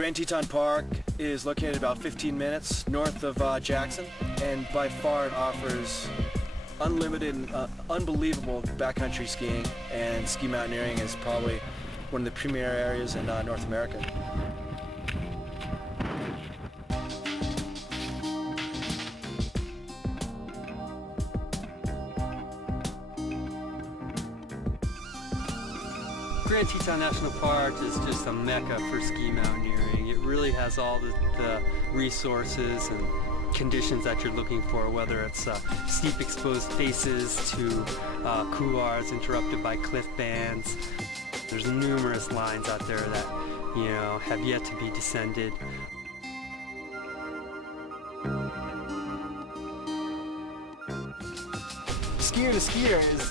Grand Teton Park is located about 15 minutes north of Jackson, and by far it offers unlimited and unbelievable backcountry skiing, and ski mountaineering is probably one of the premier areas in North America. Grand Teton National Park is just a mecca for ski mountaineering. It really has all the resources and conditions that you're looking for, whether it's steep exposed faces to couloirs interrupted by cliff bands. There's numerous lines out there that, you know, have yet to be descended. Skier to skier is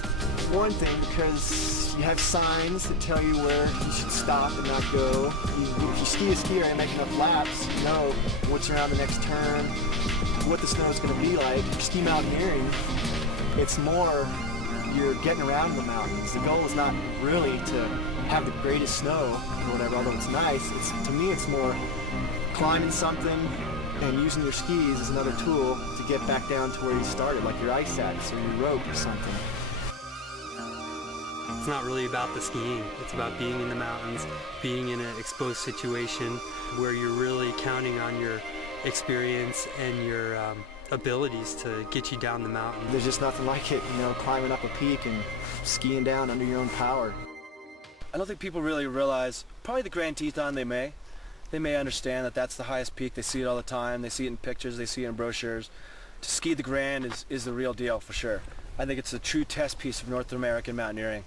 one thing because you have signs that tell you where you should stop and not go. If you ski a skier and make enough laps, you know what's around the next turn, what the snow is going to be like. For ski mountaineering, it's more you're getting around the mountains. The goal is not really to have the greatest snow or whatever, although it's nice. To me, it's more climbing something and using your skis as another tool to get back down to where you started, like your ice axe or your rope or something. It's not really about the skiing. It's about being in the mountains, being in an exposed situation where you're really counting on your experience and your abilities to get you down the mountain. There's just nothing like it, you know, climbing up a peak and skiing down under your own power. I don't think people really realize, probably the Grand Teton they may understand that that's the highest peak. They see it all the time. They see it in pictures. They see it in brochures. To ski the Grand is the real deal for sure. I think it's a true test piece of North American mountaineering.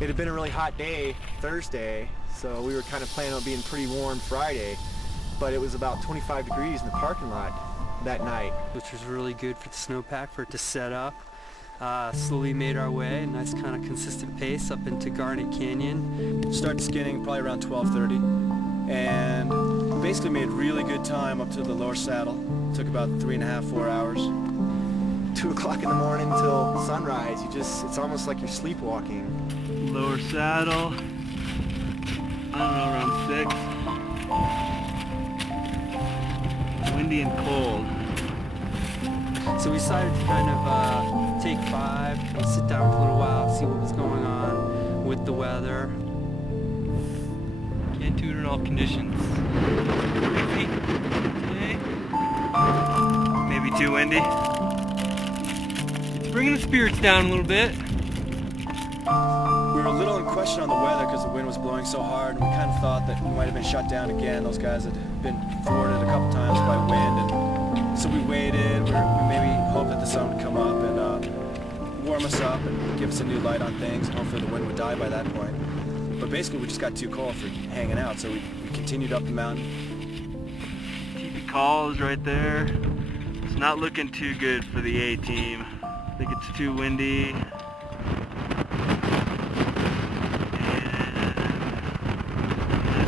It had been a really hot day Thursday, so we were kind of planning on being pretty warm Friday, but it was about 25 degrees in the parking lot that night. Which was really good for the snowpack, for it to set up. Slowly made our way, a nice kind of consistent pace up into Garnet Canyon. Started skinning probably around 12:30, and basically made really good time up to the lower saddle. Took about 3.5, 4 hours. 2 o'clock in the morning until sunrise, it's almost like you're sleepwalking. Lower saddle, I don't know, around 6. Windy and cold. So we decided to kind of take 5, sit down for a little while, see what was going on with the weather. Can't do it in all conditions. Windy today. Maybe too windy. It's bringing the spirits down a little bit. We were a little in question on the weather because the wind was blowing so hard, and we kind of thought that we might have been shut down again. Those guys had been thwarted a couple times by wind, and so we waited. We maybe hoped that the sun would come up and warm us up and give us a new light on things, and hopefully the wind would die by that point. But basically we just got too cold for hanging out, so we continued up the mountain. TV call is right there. It's not looking too good for the A team. I think it's too windy.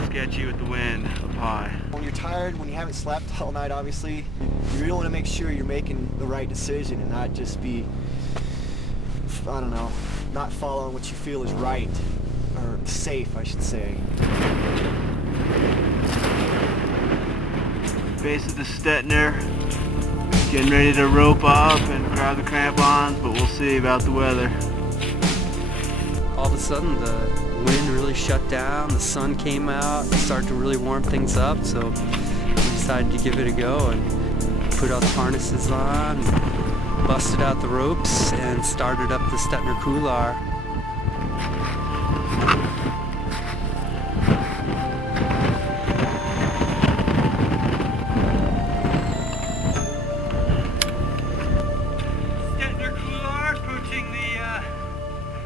Sketchy with the wind up high. When you're tired, when you haven't slept all night, obviously, you really want to make sure you're making the right decision and not just be, I don't know, not following what you feel is right, or safe, I should say. Base of the Stettner, getting ready to rope up and grab the crampons, but we'll see about the weather. All of a sudden the wind really shut down, the sun came out, it started to really warm things up, so we decided to give it a go and put all the harnesses on, busted out the ropes, and started up the Stettner couloir. Stettner couloir, approaching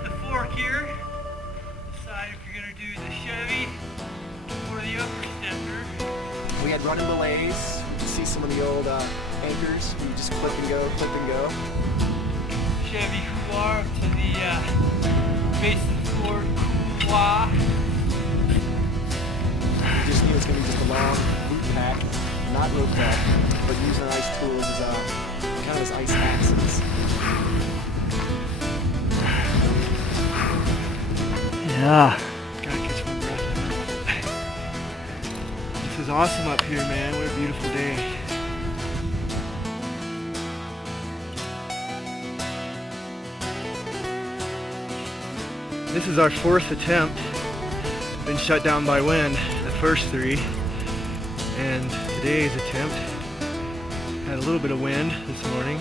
the fork here. Decide if you're going to do the Chevy or the upper Stettner. We had running belays. You can see some of the old anchors. You just clip and go, clip and go. Chevy couloir up to the base of the floor couloir. You just knew it was going to be just a long boot pack, not rope pack, but using ice tools as kind of as ice axes. Yeah. Gotta catch my breath. This is awesome up here, man. What a beautiful day. This is our 4th attempt. Been shut down by wind the first 3. And today's attempt had a little bit of wind this morning.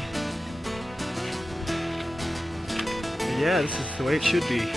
But yeah, this is the way it should be.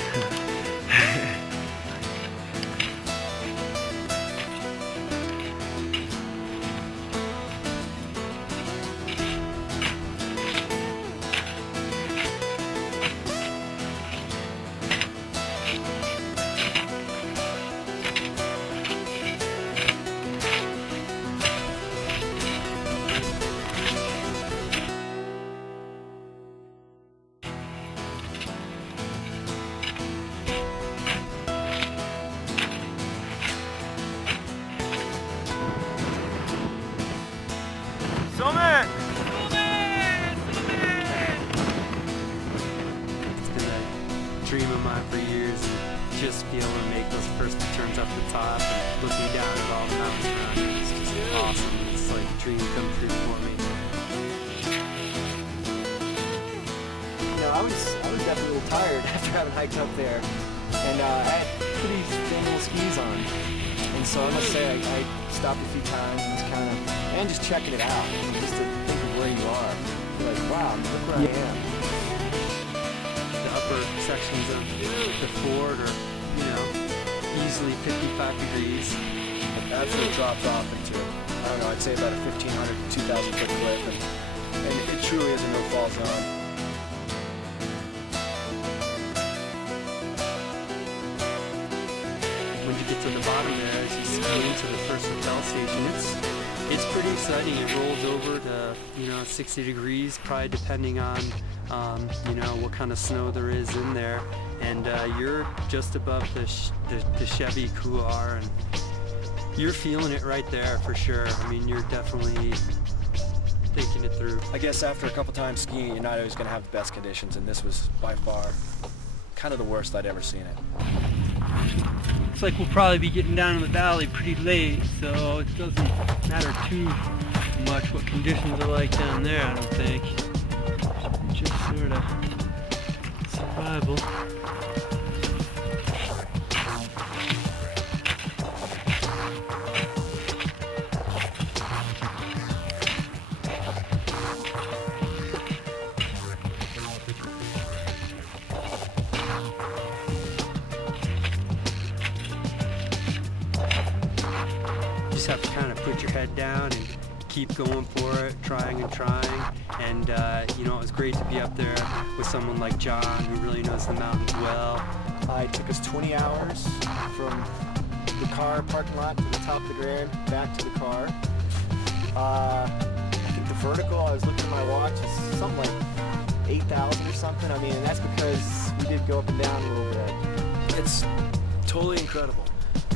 It's been a dream of mine for years, and just be able to make those first turns up the top and looking down at all the mountains around me is just awesome. It's like a dream come true for me. You know, I was definitely a little tired after having hiked up there, and I had pretty thin little skis on, and so I must say I stopped a few times and just checking it out, just to think of where you are. You're like, wow, look where I am. The upper sections of the fort are, you know, easily 55 degrees. It absolutely drops off into, I don't know, I'd say about a 1,500 to 2,000 foot cliff, and it truly is a no-fall zone. When you get to the bottom there, as you ski into the first hotel station, it's pretty exciting. It rolls over to, you know, 60 degrees, probably depending on, you know, what kind of snow there is in there. And you're just above the Chevy couloir, and you're feeling it right there for sure. I mean, you're definitely thinking it through. I guess after a couple times skiing, you're not always going to have the best conditions, and this was by far kind of the worst I'd ever seen it. Looks like we'll probably be getting down in the valley pretty late, so it doesn't matter too much what conditions are like down there, I don't think. Just sort of survival. Just have to kind of put your head down and keep going for it, trying and trying. And you know, it was great to be up there with someone like John, who really knows the mountains well. It took us 20 hours from the car parking lot to the top of the Grand back to the car. I think the vertical, I was looking at my watch, is something like 8,000 or something. I mean, and that's because we did go up and down a little bit. It's totally incredible.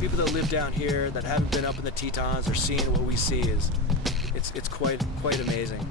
People that live down here that haven't been up in the Tetons or seeing what we see it's quite amazing.